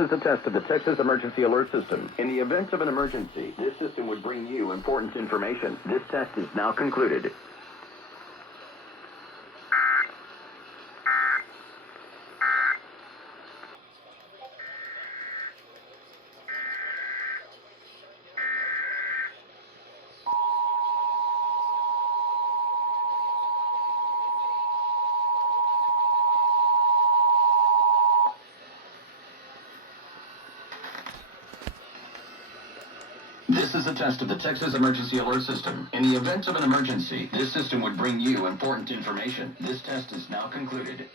is a test of the Texas Emergency Alert System. In the event of an emergency, this system would bring you important information. This test is now concluded. This is a test of the Texas Emergency Alert System. In the event of an emergency, this system would bring you important information. This test is now concluded.